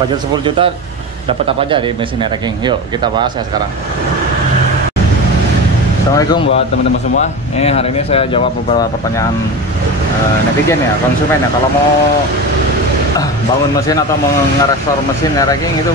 Budget 10 juta dapat apa aja di mesin air-racking? Yuk kita bahas ya sekarang. Assalamualaikum buat teman-teman semua. Ini hari ini saya jawab beberapa pertanyaan netizen ya, konsumen ya. Kalau mau bangun mesin atau mau nge-restore mesin air-racking itu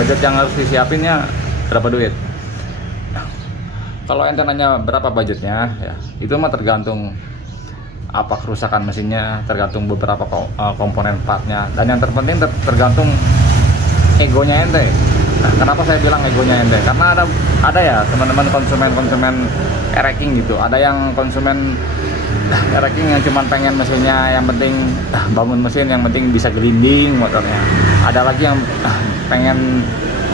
budget yang harus disiapinnya berapa duit? Kalau ente nanya berapa budgetnya ya, itu mah tergantung apa kerusakan mesinnya, tergantung beberapa komponen partnya, dan yang terpenting tergantung egonya ente. Nah, kenapa saya bilang egonya ente? Karena ada ya teman-teman konsumen air-racking gitu. Ada yang konsumen air-racking yang cuma pengen mesinnya, yang penting bangun mesin, yang penting bisa gelinding motornya. Ada lagi yang pengen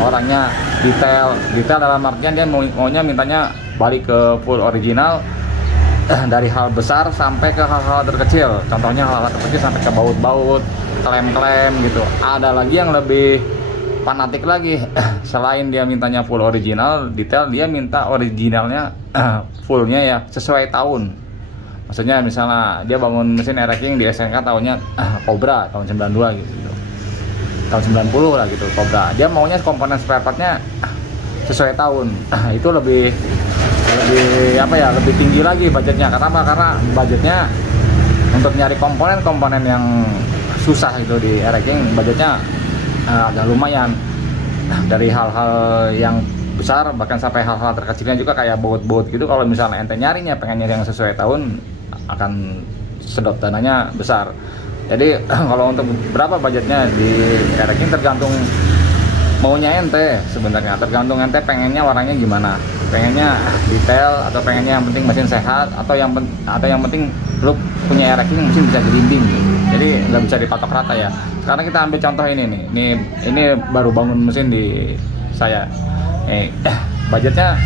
orangnya detail dalam artian dia maunya mintanya balik ke full original, dari hal besar sampai ke hal-hal terkecil. Contohnya hal-hal terkecil sampai ke baut-baut, klem-klem gitu. Ada lagi yang lebih fanatik lagi, selain dia mintanya full original detail, dia minta originalnya fullnya ya sesuai tahun. Maksudnya misalnya dia bangun mesin air-racking di SNK tahunnya Cobra tahun 92 gitu. Tahun 90 lah gitu Cobra. Dia maunya komponen spare partnya sesuai tahun. Itu lebih apa ya, lebih tinggi lagi budgetnya. Kenapa? Karena budgetnya untuk nyari komponen yang susah itu di air-racking, budgetnya agak lumayan. Dari hal-hal yang besar bahkan sampai hal-hal terkecilnya juga kayak baut-baut gitu. Kalau misalnya ente nyarinya pengen nyari yang sesuai tahun, akan sedot dananya besar. Jadi kalau untuk berapa budgetnya di air-racking tergantung maunya ente sebenarnya, tergantung ente pengennya warnanya gimana, pengennya detail atau pengennya yang penting mesin sehat, atau yang penting lu punya air-racking mesin bisa gelinding gitu. Jadi nggak bisa dipatok rata ya. Sekarang kita ambil contoh ini nih, ini baru bangun mesin di saya. Budgetnya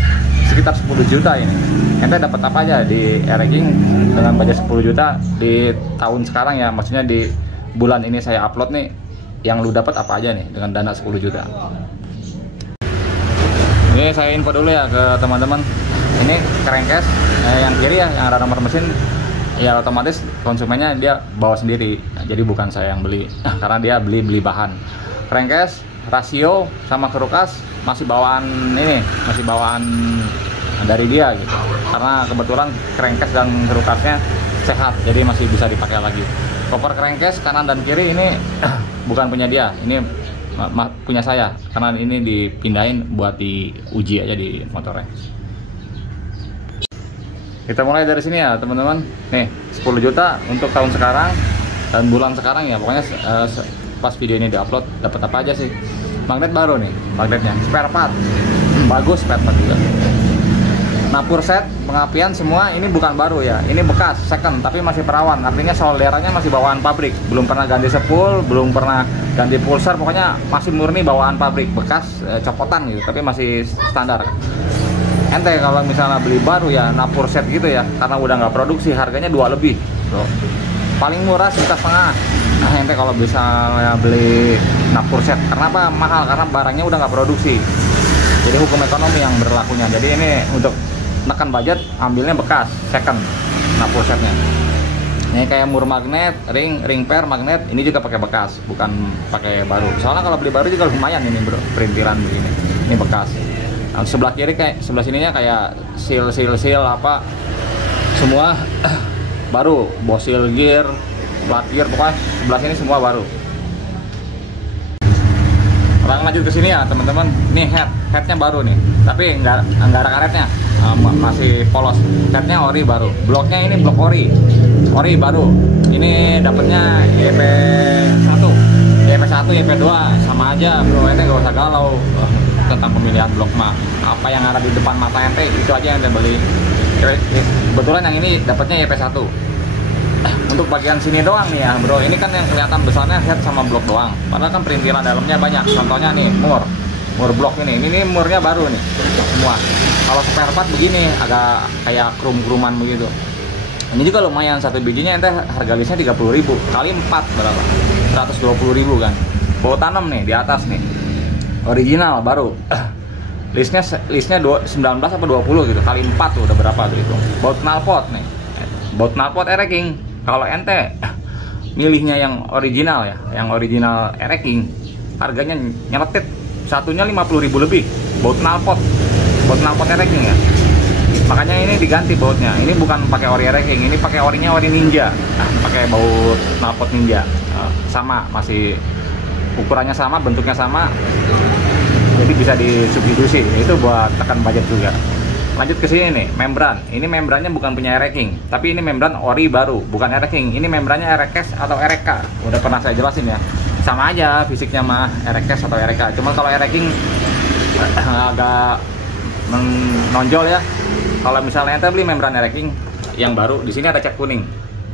sekitar 10 juta ini. Ente dapat apa aja di air-racking dengan budget 10 juta di tahun sekarang ya, maksudnya di bulan ini saya upload nih, yang lu dapat apa aja nih dengan dana 10 juta. Ini saya info dulu ya ke teman-teman. Ini crankcase yang kiri ya, yang ada nomor mesin ya, otomatis konsumennya dia bawa sendiri. Nah, jadi bukan saya yang beli karena dia beli bahan. Crankcase, rasio sama kerukas masih bawaan dari dia gitu. Karena kebetulan crankcase dan kerukasnya sehat, jadi masih bisa dipakai lagi. Cover crankcase kanan dan kiri ini bukan punya dia, ini punya saya, karena ini dipindahin buat diuji aja di motornya. Kita mulai dari sini ya teman-teman. Nih 10 juta untuk tahun sekarang dan bulan sekarang ya, pokoknya pas video ini diupload dapat apa aja sih? Magnet baru nih, magnetnya, spare part bagus, spare part juga. Napur set, pengapian semua ini bukan baru ya, ini bekas, second, tapi masih perawan. Artinya solderannya masih bawaan pabrik, belum pernah ganti sepul, belum pernah ganti pulsar, pokoknya masih murni bawaan pabrik, bekas copotan gitu, tapi masih standar. Ente kalau misalnya beli baru ya, napur set gitu ya, karena udah nggak produksi, harganya 2 lebih. Tuh. Paling murah sejuta setengah. Nah, ente kalau bisa beli napur set, kenapa mahal? Karena barangnya udah nggak produksi. Jadi hukum ekonomi yang berlakunya. Jadi ini untuk menekan budget, ambilnya bekas, second napur setnya. Ini kayak mur magnet, ring pair magnet, ini juga pakai bekas, bukan pakai baru. Soalnya kalau beli baru juga lumayan ini bro, perintilan begini. Ini bekas. Nah, sebelah kiri sebelah sininya kayak seal apa, semua baru, bosil gear, plat gear, pokoknya sebelah sini semua baru. Lanjut ke sini ya teman-teman. Nih headnya baru nih, tapi nggak ada karetnya, masih polos. Headnya ori baru, bloknya ini blok ori baru. Ini dapatnya YP1, YP2 sama aja bro. Ente gak usah galau tentang pemilihan blok mah. Apa yang ada di depan mata ente itu aja yang ente beli. Kebetulan yang ini dapatnya YP1. Untuk bagian sini doang nih ya bro, ini kan yang kelihatan besarnya head sama blok doang, padahal kan perintilan dalamnya banyak. Contohnya nih mur blok ini murnya baru nih semua. Kalau spare part begini agak kayak krum-kruman begitu. Ini juga lumayan, satu bijinya ente harga listnya 30.000 kali 4 berapa? 120.000 kan. Baut tanam nih di atas nih, original baru. Listnya 19 apa 20 gitu, kali 4 tuh udah berapa tuh itu. Baut knalpot nih, baut knalpot air-racking. Kalau ente milihnya yang original ya, yang original air-racking, harganya nyeletit, satunya 50.000 lebih. Baut knalpotnya racking ya. Makanya ini diganti bautnya. Ini bukan pakai ori racking, ini pakai orinya ori Ninja. Nah, pakai baut knalpot Ninja. Sama, masih ukurannya sama, bentuknya sama. Jadi bisa disubstitusi. Itu buat tekan budget juga. Lanjut ke sini nih, membran. Ini membrannya bukan punya racking, tapi ini membran ori baru, bukan racking. Ini membrannya RX atau RK. Udah pernah saya jelasin ya. Sama aja fisiknya mah RX atau RK. Cuma kalau racking agak menonjol ya. Kalau misalnya ente beli membran racking yang baru, di sini ada cat kuning.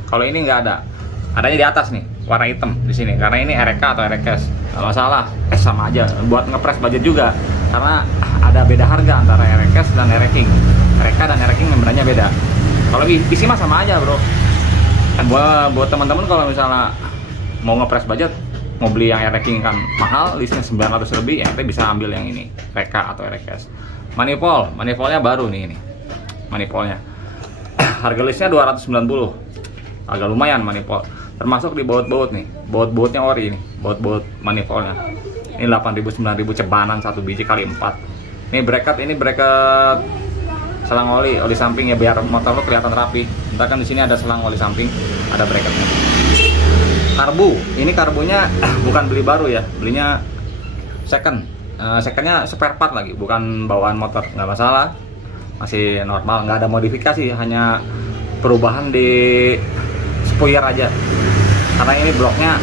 Kalau ini nggak ada, adanya di atas nih, warna hitam di sini. Karena ini RK atau RX, nggak masalah. Sama aja, buat ngepres budget juga. Karena ada beda harga antara RX dan racking. RK dan racking membrannya beda. Kalau isi mah sama aja bro. Dan buat teman-teman kalau misalnya mau ngepres budget, mau beli yang racking kan mahal, listnya 900 lebih, ya ente bisa ambil yang ini, RK atau RX. Manifoldnya baru nih ini. Manifoldnya harga listnya 290, agak lumayan manifold, termasuk di baut-baut nih, baut-bautnya ori ini, baut-baut manifoldnya ini 8.000 9.000 cebanan satu biji kali 4. Ini bracket selang oli samping ya, biar motor lo kelihatan rapi. Kita kan di sini ada selang oli samping, ada bracketnya. Ini karbunya bukan beli baru ya, belinya secondnya spare part lagi, bukan bawaan motor, nggak masalah, masih normal, nggak ada modifikasi, hanya perubahan di spoiler aja. Karena ini bloknya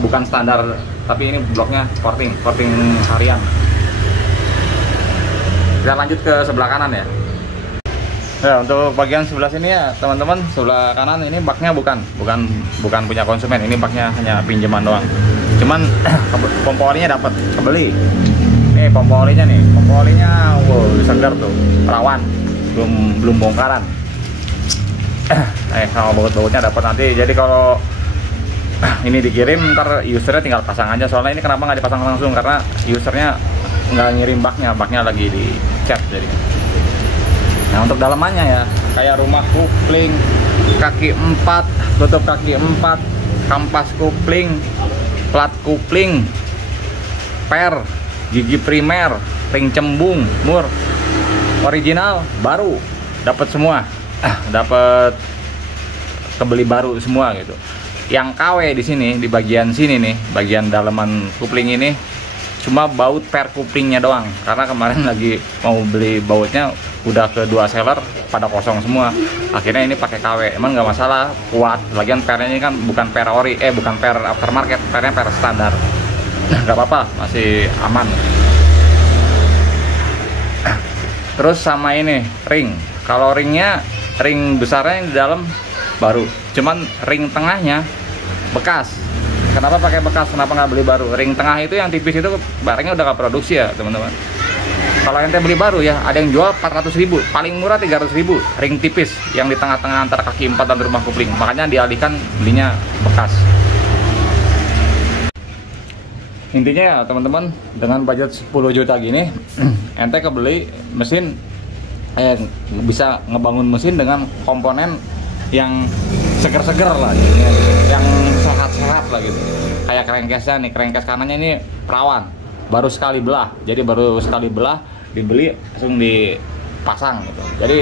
bukan standar, tapi ini bloknya porting harian. Kita lanjut ke sebelah kanan ya. Ya, untuk bagian sebelah sini ya teman-teman, sebelah kanan ini baknya bukan punya konsumen, ini baknya hanya pinjaman doang. Cuman pompa olinya dapat kebeli. Nih pompa olinya wow, segar tuh, perawan, belum bongkaran. Sama baut-bautnya dapat nanti. Jadi kalau ini dikirim, ntar usernya tinggal pasang aja. Soalnya ini kenapa nggak dipasang langsung, karena usernya nggak ngirim baknya lagi dicat jadi. Nah untuk dalamannya ya, kayak rumah kupling, kaki 4, tutup kaki 4, kampas kupling, plat kupling, per, gigi primer, ring cembung, mur, original, baru, dapat semua, dapat kebeli baru semua gitu. Yang KW di sini, di bagian sini nih, bagian dalaman kupling ini, cuma baut per kuplingnya doang. Karena kemarin lagi mau beli bautnya, udah ke 2 seller pada kosong semua. Akhirnya ini pakai KW. Emang nggak masalah, kuat. Lagian pernya ini kan bukan per ori, bukan per aftermarket, pernya per standar. Nggak apa-apa, masih aman. Terus sama ini ring. Kalau ring besarnya yang di dalam baru, cuman ring tengahnya bekas. Kenapa pakai bekas? Kenapa nggak beli baru? Ring tengah itu yang tipis itu barangnya udah nggak produksi ya teman-teman. Kalau ente beli baru ya, ada yang jual 400.000, paling murah 300.000, ring tipis yang di tengah-tengah antara kaki 4 dan rumah kupling. Makanya dialihkan belinya bekas. Intinya ya teman-teman, dengan budget 10 juta gini, ente kebeli mesin, bisa ngebangun mesin dengan komponen yang seger-seger lah gitu, yang sehat-sehat lah gitu. Kayak crankcase-nya nih, crankcase kanannya ini perawan, baru sekali belah, jadi baru sekali belah dibeli langsung dipasang gitu. Jadi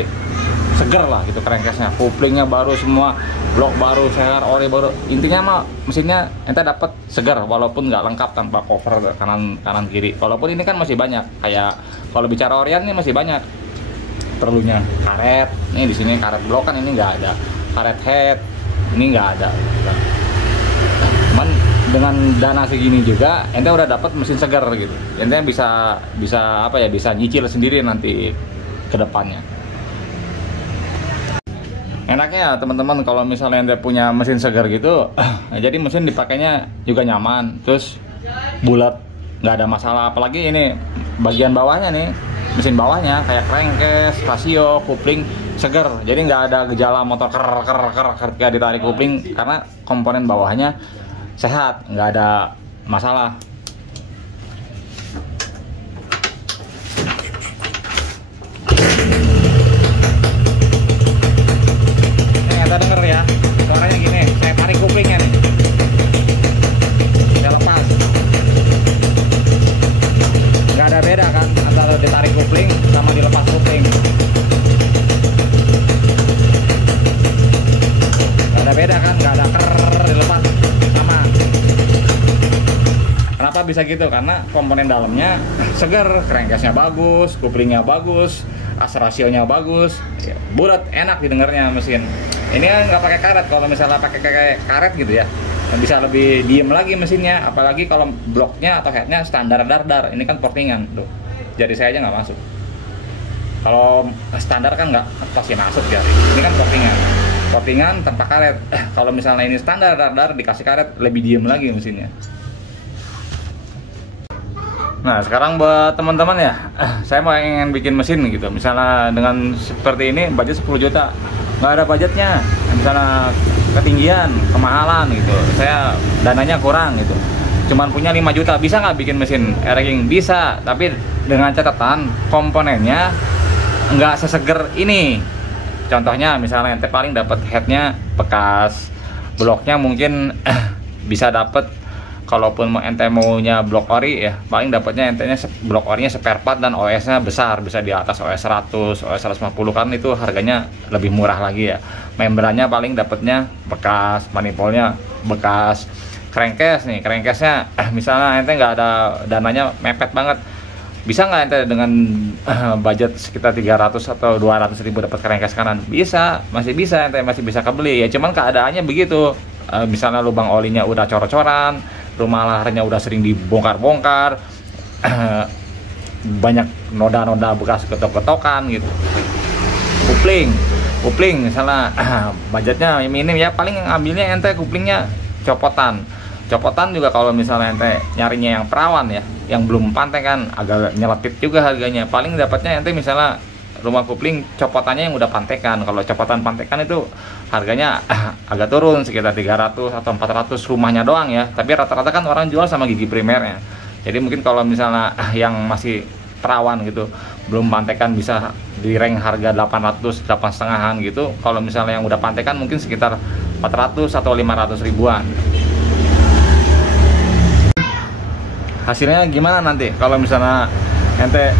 seger lah gitu crankcase-nya, kuplingnya baru semua, blok baru, segar, ori baru. Intinya mah mesinnya ente dapat segar walaupun nggak lengkap tanpa cover kanan kiri. Walaupun ini kan masih banyak, kayak kalau bicara orian nih masih banyak perlunya. Karet, nih di sini karet blok kan ini nggak ada, karet head ini nggak ada. Cuman dengan dana segini juga ente udah dapat mesin segar gitu. Ente bisa apa ya, bisa nyicil sendiri nanti ke depannya. Enaknya ya teman-teman kalau misalnya ente punya mesin segar gitu, jadi mesin dipakainya juga nyaman, terus bulat, nggak ada masalah. Apalagi ini bagian bawahnya nih, mesin bawahnya kayak crankcase, rasio, kupling segar, jadi nggak ada gejala motor ker ketika ditarik kupling, karena komponen bawahnya sehat, nggak ada masalah. Nih kita denger ya, suaranya gini, saya tarik kuplingnya nih. beda kan, nggak ada dilepas sama. Kenapa bisa gitu? Karena komponen dalamnya seger, crankcase-nya bagus, couplingnya bagus, as rasionya bagus, ya, bulat, enak didengarnya mesin. Ini kan nggak pakai karet. Kalau misalnya pakai karet gitu ya, bisa lebih diem lagi mesinnya. Apalagi kalau bloknya atau headnya standar dar. Ini kan portingan tuh, jadi saya aja nggak masuk. Kalau standar kan nggak pasti masuk jari. Ini kan portingan tanpa karet. Kalau misalnya ini standar dar dikasih karet, lebih diem lagi mesinnya. Nah sekarang buat teman-teman ya, saya mau ingin bikin mesin gitu, misalnya dengan seperti ini budget 10 juta, nggak ada budgetnya, misalnya ketinggian, kemahalan gitu, saya dananya kurang gitu, cuman punya 5 juta, bisa nggak bikin mesin air-racking? Bisa, tapi dengan catatan komponennya nggak seseger ini. Contohnya misalnya ente paling dapat headnya bekas, bloknya mungkin bisa dapat. Kalaupun ente maunya blok ori ya, paling dapatnya entenya blok orinya spare part dan OS-nya besar, bisa di atas OS 100, OS 150 kan, itu harganya lebih murah lagi ya. Membrannya paling dapatnya bekas, manifoldnya bekas. Crankcase nih, crankcase-nya misalnya ente nggak ada dananya mepet banget, bisa nggak ente dengan budget sekitar 300 atau 200 ribu dapat crankcase kanan? Bisa, masih bisa, ente masih bisa kebeli ya, cuman keadaannya begitu. Misalnya lubang olinya udah cor-coran, rumah laharnya udah sering dibongkar-bongkar, banyak noda-noda bekas ketok-ketokan gitu. Kupling misalnya budgetnya minim ya, paling ambilnya ente kuplingnya copotan juga. Kalau misalnya ente nyarinya yang perawan ya, yang belum pantek kan agak nyeletit juga harganya, paling dapatnya ente misalnya rumah kupling copotannya yang udah pantekan. Kalau copotan pantekan itu harganya agak turun sekitar 300 atau 400 rumahnya doang ya, tapi rata-rata kan orang jual sama gigi primernya. Jadi mungkin kalau misalnya yang masih perawan gitu, belum pantekan, bisa di rank harga 800, 8,5-an gitu. Kalau misalnya yang udah pantekan mungkin sekitar 400 atau 500 ribuan. Hasilnya gimana nanti kalau misalnya ente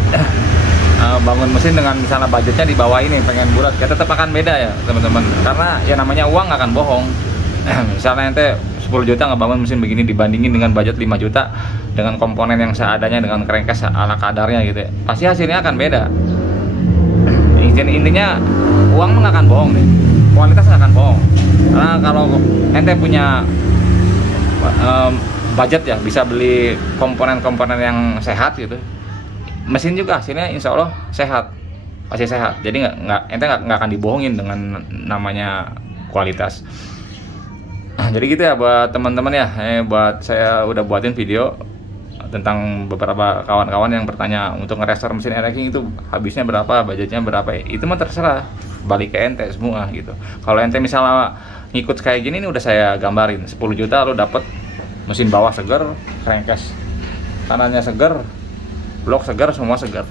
bangun mesin dengan misalnya budgetnya di bawah ini, pengen bulat, ya tetap akan beda ya teman-teman, karena ya namanya uang nggak akan bohong. Misalnya ente 10 juta ngebangun mesin begini dibandingin dengan budget 5 juta dengan komponen yang seadanya, dengan crankcase ala kadarnya gitu ya, pasti hasilnya akan beda. Intinya uang nggak akan bohong deh, kualitas nggak akan bohong. Karena kalau ente punya budget ya, bisa beli komponen-komponen yang sehat gitu, mesin juga hasilnya insya Allah sehat, pasti sehat. Jadi ente nggak akan dibohongin dengan namanya kualitas. Jadi gitu ya buat teman-teman ya, buat saya udah buatin video tentang beberapa kawan-kawan yang bertanya untuk nge-restore mesin air-racking itu habisnya berapa, budgetnya berapa ya. Itu mah terserah, balik ke ente semua gitu. Kalau ente misalnya ngikut kayak gini nih, udah saya gambarin 10 juta lo dapet mesin bawah seger, crankcase kanannya seger, blok segar, semua segar.